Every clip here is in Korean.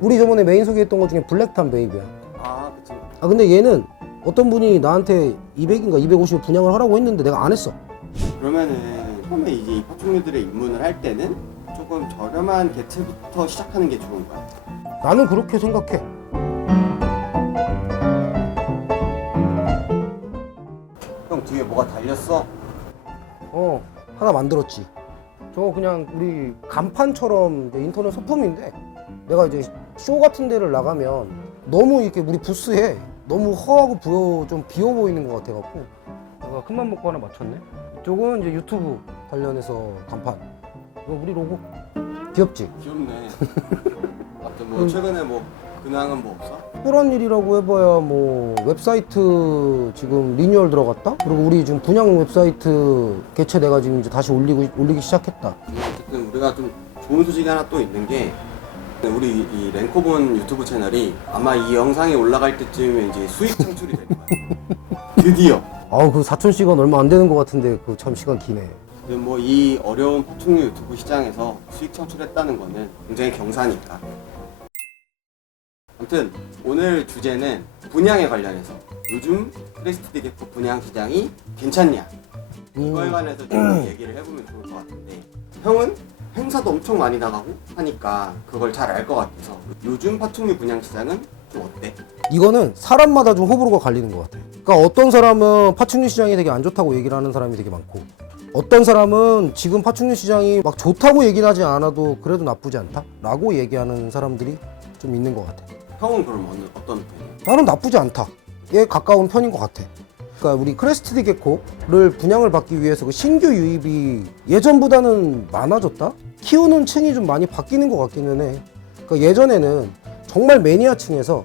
우리 저번에 메인 소개했던 것 중에 블랙탄 베이비야. 아, 그쵸. 아 근데 얘는 어떤 분이 나한테 200인가 250을 분양을 하라고 했는데 내가 안 했어. 그러면은 처음에 이제 이 파충류들에 입문을 할 때는 조금 저렴한 개체부터 시작하는 게 좋은 거야. 나는 그렇게 생각해. 형 뒤에 뭐가 달렸어? 하나 만들었지. 저거 그냥 우리 간판처럼 이제 인터넷 소품인데 내가 이제 쇼 같은 데를 나가면 너무 이렇게 우리 부스에 너무 허하고 좀 비어 보이는 것 같아갖고 내가 큰맘 먹고 하나 맞췄네. 이쪽은 이제 유튜브 관련해서 간판. 이거 우리 로고. 귀엽지? 귀엽네. 아무튼 뭐 최근에 뭐 근황은 뭐 없어? 특별한 일이라고 해봐야 뭐 웹사이트 지금 리뉴얼 들어갔다? 그리고 우리 지금 분양 웹사이트 개체 내가 지금 이제 다시 올리기 시작했다. 어쨌든 우리가 좀 좋은 소식이 하나 또 있는 게 우리 이 랭코본 유튜브 채널이 아마 이 영상이 올라갈 때쯤에 이제 수익 창출이 될 거야. 드디어. 아우 그 4,000시간 얼마 안 되는 것 같은데 그 참 시간 기네. 뭐 이 어려운 파충류 유튜브 시장에서 수익 창출했다는 거는 굉장히 경사니까. 아무튼 오늘 주제는 분양에 관련해서 요즘 크레스티드 개코 분양 시장이 괜찮냐 이거에 관해서 좀 얘기를 해보면 좋을 것 같은데 형은 행사도 엄청 많이 나가고 하니까 그걸 잘 알 것 같아서 요즘 파충류 분양 시장은 좀 어때? 이거는 사람마다 좀 호불호가 갈리는 것 같아. 그러니까 어떤 사람은 파충류 시장이 되게 안 좋다고 얘기를 하는 사람이 되게 많고 어떤 사람은 지금 파충류 시장이 막 좋다고 얘기는 하지 않아도 그래도 나쁘지 않다 라고 얘기하는 사람들이 좀 있는 것 같아. 형은 그럼 어떤 편이야? 나는 나쁘지 않다. 에 가까운 편인 것 같아. 그러니까 우리 크레스티드 개코를 분양을 받기 위해서 그 신규 유입이 예전보다는 많아졌다? 키우는 층이 좀 많이 바뀌는 것 같기는 해. 그러니까 예전에는 정말 매니아층에서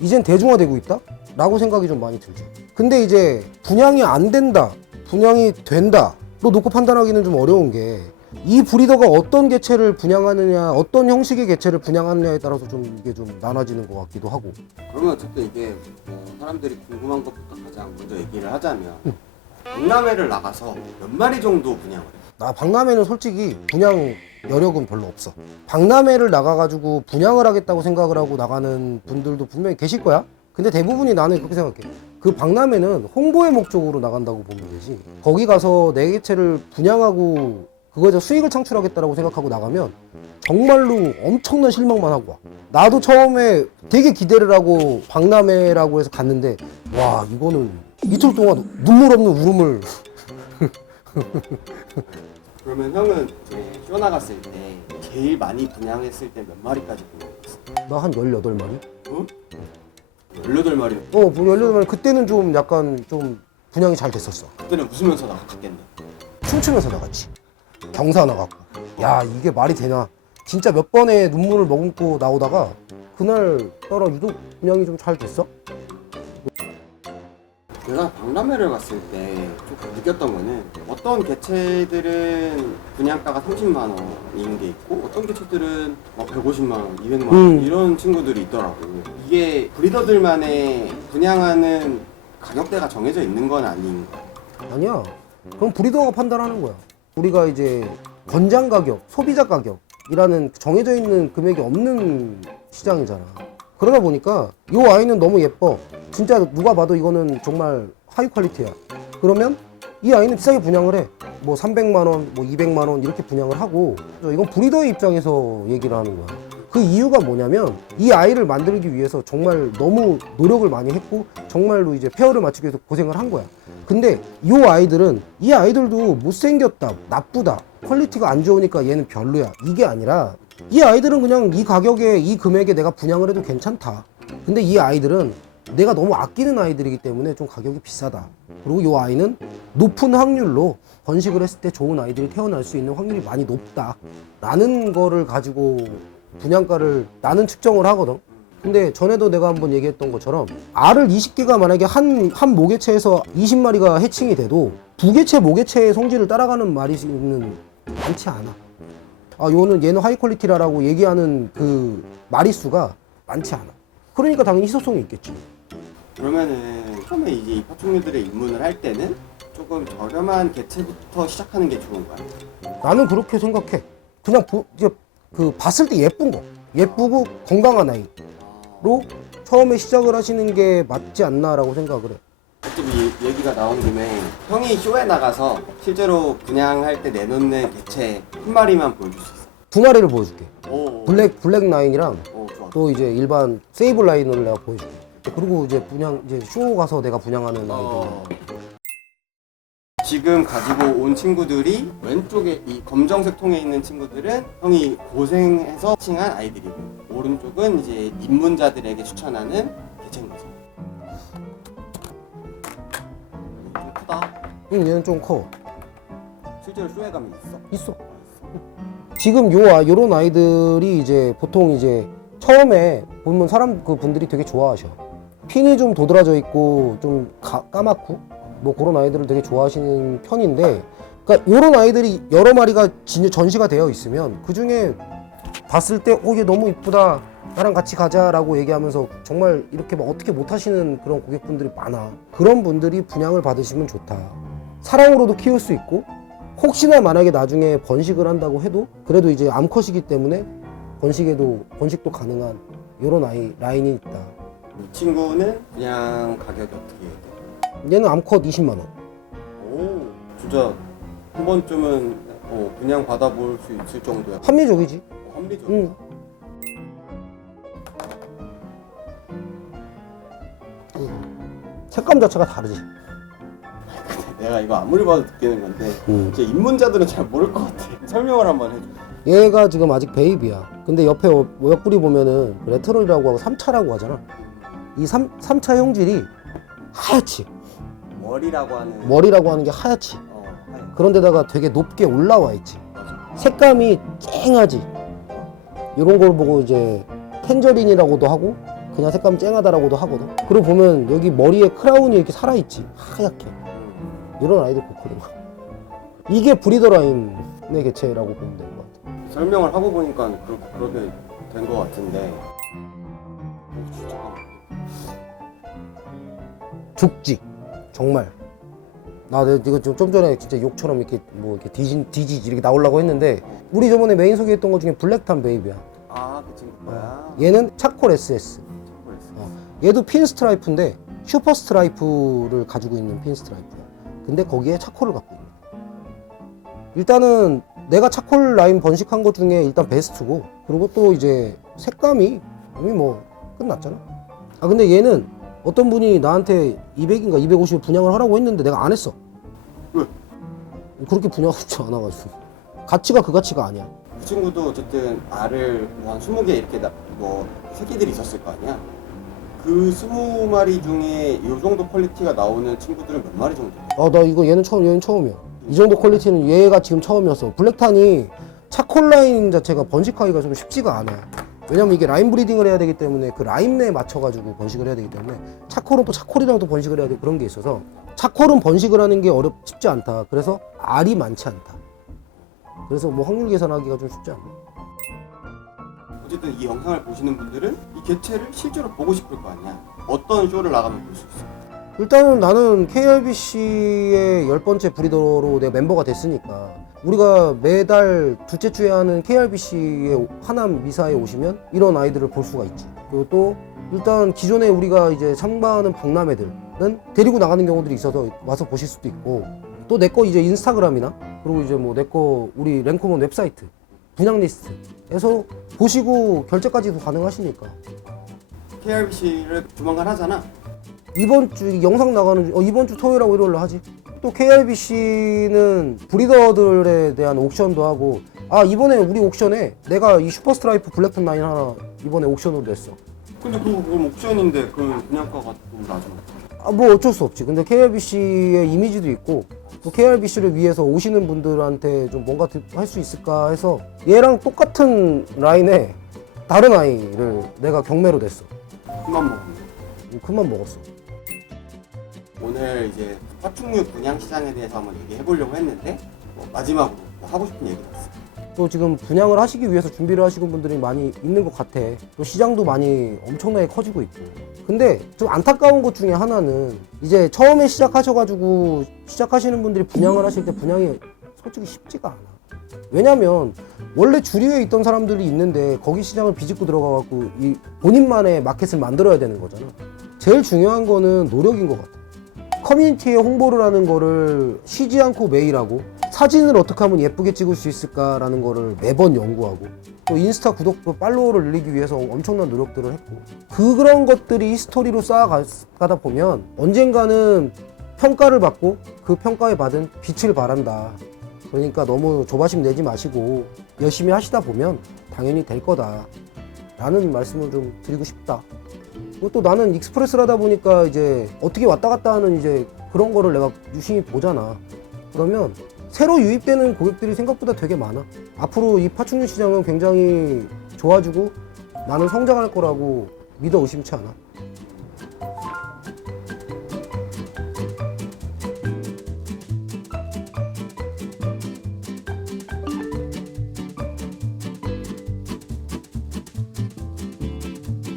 이젠 대중화되고 있다? 라고 생각이 좀 많이 들지. 근데 이제 분양이 안 된다, 분양이 된다 로 놓고 판단하기는 좀 어려운 게 이 브리더가 어떤 개체를 분양하느냐, 어떤 형식의 개체를 분양하느냐에 따라서 좀 이게 좀 나눠지는 것 같기도 하고. 그러면 어쨌든 이게 뭐 사람들이 궁금한 것부터 가장 먼저 얘기를 하자면 박람회를 나가서 몇 마리 정도 분양을 해? 나 박람회는 솔직히 분양 여력은 별로 없어. 박람회를 나가가지고 분양을 하겠다고 생각을 하고 나가는 분들도 분명히 계실 거야. 근데 대부분이 나는 그렇게 생각해. 그 박람회는 홍보의 목적으로 나간다고 보면 되지. 거기 가서 내 개체를 분양하고 그거에서 수익을 창출하겠다라고 생각하고 나가면 정말로 엄청난 실망만 하고 와. 나도 처음에 되게 기대를 하고 박람회라고 해서 갔는데 와 이거는 이틀 동안 눈물 없는 울음을. 그러면 형은 이제 쇼 나갔을 때 제일 많이 분양했을 때 몇 마리까지 분양했어? 나 한 18마리? 응? 18마리. 뭐 18마리. 그때는 좀 약간 좀 분양이 잘 됐었어. 그때는 웃으면서 나갔겠네. 춤추면서 나갔지. 경사 나갔고. 야 이게 말이 되나. 진짜 몇 번의 눈물을 머금고 나오다가 그날 따라 유독 분양이 좀 잘 됐어. 내가 박람회를 갔을 때 좀 느꼈던 거는 어떤 개체들은 분양가가 30만 원인 게 있고 어떤 개체들은 150만 원, 200만 원 이런 친구들이 있더라고. 이게 브리더들만의 분양하는 가격대가 정해져 있는 건 아닌 거야. 아니야. 그럼 브리더가 판단하는 거야. 우리가 이제 권장 가격, 소비자 가격이라는 정해져 있는 금액이 없는 시장이잖아. 그러다 보니까 이 아이는 너무 예뻐. 진짜 누가 봐도 이거는 정말 하이 퀄리티야. 그러면 이 아이는 비싸게 분양을 해. 뭐 300만 원, 뭐 200만 원 이렇게 분양을 하고 이건 브리더의 입장에서 얘기를 하는 거야. 그 이유가 뭐냐면 이 아이를 만들기 위해서 정말 너무 노력을 많이 했고 정말로 이제 페어를 맞추기 위해서 고생을 한 거야. 근데 이 아이들도 못생겼다, 나쁘다, 퀄리티가 안 좋으니까 얘는 별로야 이게 아니라 이 아이들은 그냥 이 가격에 이 금액에 내가 분양을 해도 괜찮다. 근데 이 아이들은 내가 너무 아끼는 아이들이기 때문에 좀 가격이 비싸다. 그리고 이 아이는 높은 확률로 번식을 했을 때 좋은 아이들이 태어날 수 있는 확률이 많이 높다 라는 거를 가지고 분양가를 나는 측정을 하거든. 근데 전에도 내가 한번 얘기했던 것처럼 알을 20개가 만약에 한 모개체에서 20마리가 해칭이 돼도 두 개체 모개체의 성질을 따라가는 마리수는 많지 않아. 얘는 하이 퀄리티라고 얘기하는 그 마리수가 많지 않아. 그러니까 당연히 희소성이 있겠지. 그러면은 처음에 이제 이 파충류들에 입문을 할 때는 조금 저렴한 개체부터 시작하는 게 좋은 거야. 나는 그렇게 생각해. 그냥 이제 그 봤을 때 예쁜 거. 예쁘고 건강한 아이로 처음에 시작을 하시는 게 맞지 않나라고 생각을 해. 어차피 얘기가 나온 김에 형이 쇼에 나가서 실제로 분양할 때 내놓는 개체 한 마리만 보여줄 수 있어. 두 마리를 보여줄게. 오. 블랙 라인이랑 오, 좋아. 또 이제 일반 세이블 라인을 내가 보여줄게. 그리고 이제 이제 쇼 가서 내가 분양하는 아이들. 지금 가지고 온 친구들이 왼쪽에 이 검정색 통에 있는 친구들은 형이 고생해서 칭한 아이들이고, 오른쪽은 이제 입문자들에게 추천하는 개체인 거죠. 좀 크다. 얘는 좀 커. 실제로 쇼에 가면 있어? 있어. 지금 요런 아이들이 이제 보통 이제 처음에 보면 분들이 되게 좋아하셔. 핀이 좀 도드라져 있고 좀 까맣고 뭐 그런 아이들을 되게 좋아하시는 편인데, 그러니까 요런 아이들이 여러 마리가 전시가 되어 있으면 그 중에 봤을 때 얘 너무 이쁘다, 나랑 같이 가자라고 얘기하면서 정말 이렇게 막 어떻게 못 하시는 그런 고객분들이 많아. 그런 분들이 분양을 받으시면 좋다. 사랑으로도 키울 수 있고, 혹시나 만약에 나중에 번식을 한다고 해도 그래도 이제 암컷이기 때문에 번식도 가능한 이런 라인이 있다. 이 친구는 그냥 가격이 어떻게 해야 돼? 얘는 암컷 20만 원. 오, 진짜 한 번쯤은 그냥 받아볼 수 있을 정도야. 합리적이지. 합리적. 응. 색감 자체가 다르지. 내가 이거 아무리 봐도 느끼는 건데 이제 입문자들은 잘 모를 것 같아. 설명을 한번 해줘. 얘가 지금 아직 베이비야. 근데 옆에 옆구리 보면은 레트럴이라고 하고 3차라고 하잖아. 이 3차 형질이 하얗지. 머리라고 하는 게 하얗지. 하얗. 그런데다가 되게 높게 올라와 있지. 맞아. 색감이 쨍하지. 이런 걸 보고 이제 텐저린이라고도 하고 그냥 색감 쨍하다라고도 하거든. 그리고 보면 여기 머리에 크라운이 이렇게 살아있지. 하얗게. 이런 아이들 고크린 거야. 이게 브리더 라인의 개체라고 보면 될 것 같아. 설명을 하고 보니까 그렇게 된 것 같은데. 진짜. 죽지. 정말. 나 이거 좀 전에 진짜 욕처럼 이렇게 뭐 이렇게 디지 이렇게 나오려고 했는데, 우리 저번에 메인 소개했던 것 중에 블랙탄 베이비야. 아, 그 친구 거야. 얘는 차콜 SS. 얘도 핀 스트라이프인데 슈퍼 스트라이프를 가지고 있는 핀 스트라이프야. 근데 거기에 차콜을 갖고 있는 거야. 일단은 내가 차콜 라인 번식한 것 중에 일단 베스트고, 그리고 또 이제 색감이 이미 뭐 끝났잖아. 아 근데 얘는 어떤 분이 나한테 200인가 250을 분양을 하라고 했는데 내가 안 했어. 왜? 그렇게 분양하고 싶지 않아가지고. 가치가 그 가치가 아니야. 그 친구도 어쨌든 알을 뭐 한 20개 이렇게 뭐 새끼들이 있었을 거 아니야? 그 20마리 중에 이 정도 퀄리티가 나오는 친구들은 몇 마리 정도? 나 이거 얘는 처음이야. 이 정도 퀄리티는 얘가 지금 처음이었어. 블랙탄이 차콜 라인 자체가 번식하기가 좀 쉽지가 않아. 왜냐면 이게 라인 브리딩을 해야 되기 때문에 그 라인 내에 맞춰가지고 번식을 해야 되기 때문에, 차콜은 또 차콜이랑 또 번식을 해야 되고 그런 게 있어서 차콜은 번식을 하는 게 쉽지 않다. 그래서 알이 많지 않다. 그래서 뭐 확률 계산하기가 좀 쉽지 않아. 어쨌든 이 영상을 보시는 분들은 이 개체를 실제로 보고 싶을 거 아니야. 어떤 쇼를 나가면 볼 수 있어? 일단은 나는 KRBC의 10번째 브리더로 내가 멤버가 됐으니까, 우리가 매달 둘째 주에 하는 KRBC의 하남 미사에 오시면 이런 아이들을 볼 수가 있지. 그리고 또 일단 기존에 우리가 이제 참가하는 박람회들은 데리고 나가는 경우들이 있어서 와서 보실 수도 있고, 또 내 거 이제 인스타그램이나, 그리고 이제 뭐 내 거 우리 랭커먼 웹사이트 분양 리스트에서 보시고 결제까지도 가능하시니까. KRBC를 조만간 하잖아. 이번 주 영상 나가는 이번 주 토요일하고 일요일로 하지. 또 KRBC는 브리더들에 대한 옥션도 하고, 이번에 우리 옥션에 내가 이 슈퍼 스트라이프 블랙턴 라인 하나 이번에 옥션으로 냈어. 근데 그건 옵션인데 그 분양가가 너무 낮아. 뭐 어쩔 수 없지. 근데 KRBC의 이미지도 있고, 또 KRBC를 위해서 오시는 분들한테 좀 뭔가 할 수 있을까 해서 얘랑 똑같은 라인에 다른 아이를 내가 경매로 냈어. 그만 먹으면. 그만 먹었어. 오늘 이제 파충류 분양 시장에 대해서 한번 얘기해 보려고 했는데, 마지막으로 하고 싶은 얘기가 있어. 또 지금 분양을 하시기 위해서 준비를 하시는 분들이 많이 있는 것 같아. 또 시장도 많이 엄청나게 커지고 있고. 근데 좀 안타까운 것 중에 하나는, 이제 처음에 시작하셔가지고 시작하시는 분들이 분양을 하실 때 분양이 솔직히 쉽지가 않아. 왜냐면 원래 주류에 있던 사람들이 있는데 거기 시장을 비집고 들어가갖고 이 본인만의 마켓을 만들어야 되는 거잖아. 제일 중요한 거는 노력인 것 같아. 커뮤니티에 홍보를 하는 거를 쉬지 않고 매일 하고, 사진을 어떻게 하면 예쁘게 찍을 수 있을까라는 거를 매번 연구하고, 또 인스타 구독 팔로워를 늘리기 위해서 엄청난 노력들을 했고, 그런 것들이 스토리로 쌓아가다 보면 언젠가는 평가를 받고 그 평가에 받은 빛을 발한다. 그러니까 너무 조바심 내지 마시고 열심히 하시다 보면 당연히 될 거다 라는 말씀을 좀 드리고 싶다. 그리고 또 나는 익스프레스를 하다 보니까 이제 어떻게 왔다 갔다 하는 이제 그런 거를 내가 유심히 보잖아. 그러면 새로 유입되는 고객들이 생각보다 되게 많아. 앞으로 이 파충류 시장은 굉장히 좋아지고 나는 성장할 거라고 믿어 의심치 않아.